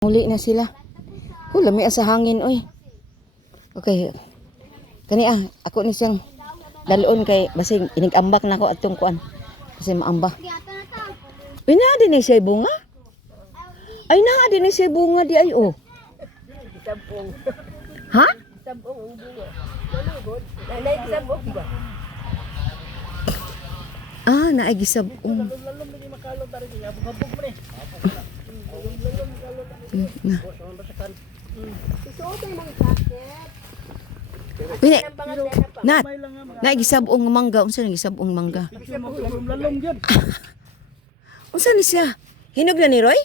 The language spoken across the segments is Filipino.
Muli na sila. Lami sa hangin oy. Okay. Kani ako ni siyang dalon kay basig inigambak na ko atong kuan. Kasi maamba. Uy, na din ni siya bunga. Ay na din ni siya bunga di ay oh. Sabong. Ha? Sabong ang bunga. Nalugod. Nanay sabong ba? Naay gisabong. Lalom lagi makalog tari niya. Bugabog mo ni. Isuot ay mga jacket. Uy, Nat. Naay gisabong mangga. Unsa ni gisabong mangga? Lalom gyud. Unsa ni siya? Hinog na ni Roy?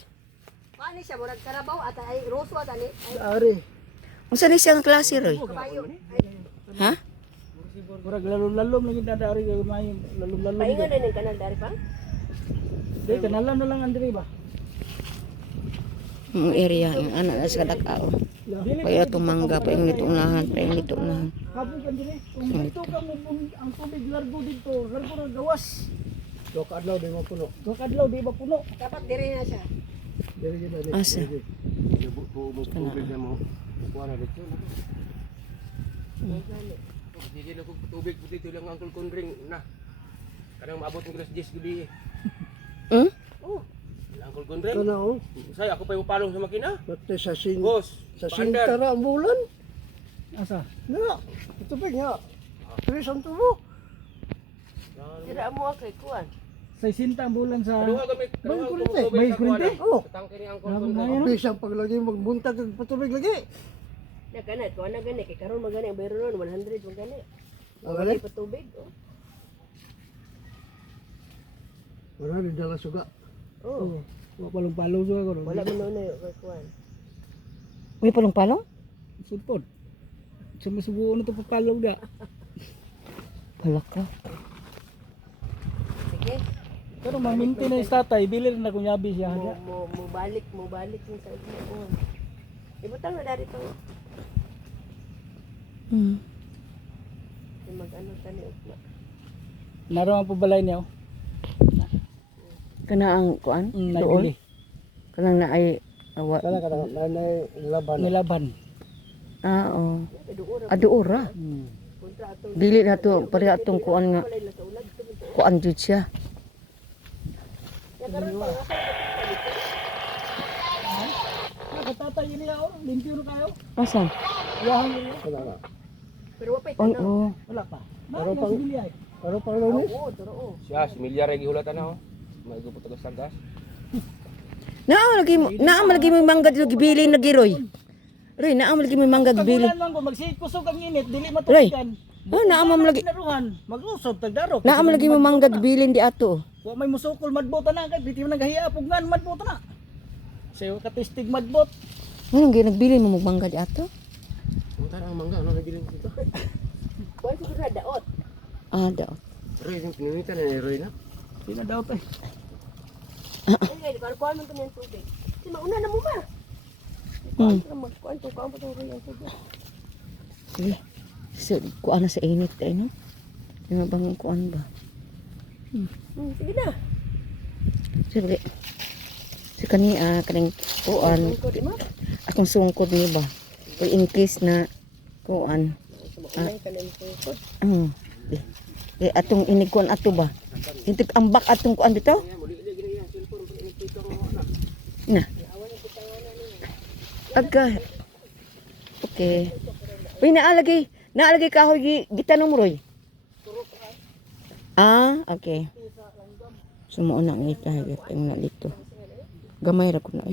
Paano siya murag karabaw at ay roso at ani? Ari. Unsa ni siya ang klase Roy? Kabayo. Ha? Murag lalom lagi dadari kay may lalom. Paingon din ang kanal dari pa. Di kanalan na lang andiri ba? Ang area ang anak na sa kadakao. Paya itong mangga, payang nito unahan, payang nito unahan. Kapon kan diri. Kung dito ka mo ang tubig largo dito, largo ra gawas. Do kadlaw di mapuno. Do kadlaw di mapuno. Dapat diri na siya. Diri gyud ani. Asa? Tubig na mo. Kuha na dito. Sige na kung tubig po dito lang ang kulkundring na. Kanang maabot ng gras 10 gudi. Hmm? Oh. Ang kulkundring. Kana oh. Say ako pa upalong sa makina. Batte sa sin. Boss. Sa paandar. sintara ang bulan. Asa? Na. Tubig nga. Tres ang tubo. Dira mo kay kuan. Sa sinta ang bulan sa Kaduha kami. May kurente. May kurente? Oo. Tangke ni ang Grabe na kulkundring. yan. Bisang paglagi magbuntag ng patubig lagi. Na kanat ko na gani kay karon magani ang bayro ron 100 mo gani. Ang Wala galing. pa tubig oh. Wala rin dala suga. Oh. Wala palong-palong suga ko. Wala man no kay kuan. Uy, palong-palong? Sudpod. Sumusubuo na ito papalong na. Palaka. Sige. Pero maminti na yung tatay, bili rin na kunyabi siya. Mo balik yung sa kuan. Ibutang na dari to. Mag-ano tani ugma. Naroon ang pabalay niya. Kana ang kuan? Nabili. Doon? Kanang naay awa. Nilaban. Oo. Duura Aduura. kontra ato. Dili na to, pare atong kuan nga. Walay na sa ulag to. Kuan jud siya. Ya karon pa. Nakatatay yun niya, limpyo na kayo. Asan? Ayahan nyo niya. Wala na. Pero wa pay Oh, tanong. oh. Wala pa. Pero pang biliyay. Pero pang Oo, turo oh. Siya si milyar ay gihulatan na oh. Maigupot tagas tagas. Naa lagi mo mangga dito gibilin lagi Roy. Roy, naa lagi mo mangga gibilin. Pagulan man ko, magsikusog ang init, dili Roy. matuligan. Naa lagi. Naruhan, mag-usod, tagdarok. Naa lagi mo mangga gibilin di ato. Wa may musukol madbota na, kay biti man naghahiya pugngan madbota na. Sayo katistig madbot. Ano gyud nagbilin mo mangga di ato? Unta ang mangga ano nabilin dito. Kuan siguro daot. Daot. Roy yung pinunitan ni Roy na. Di na daw tay. Ay, para kuan man to ng tubig. Si mauna na mo ba? Kuan to kuan pa to rin ang tubig. Sige. So, kuan na sa init no? Yung bang kuan ba? Sige na. Sige. Si kani kaning kuan Tungkod mo. akong sungkod ni ba? Or in case na kuan. Maunay ka ng tungkod. Atong inigkuan ato ba? Hintig ambak atong kuan dito? Na. Aga. Okay. Uy, naalagay kahoy gitanong mo Roy. Okay. Sumuon na ng itahay na dito. Gamay ra ko na.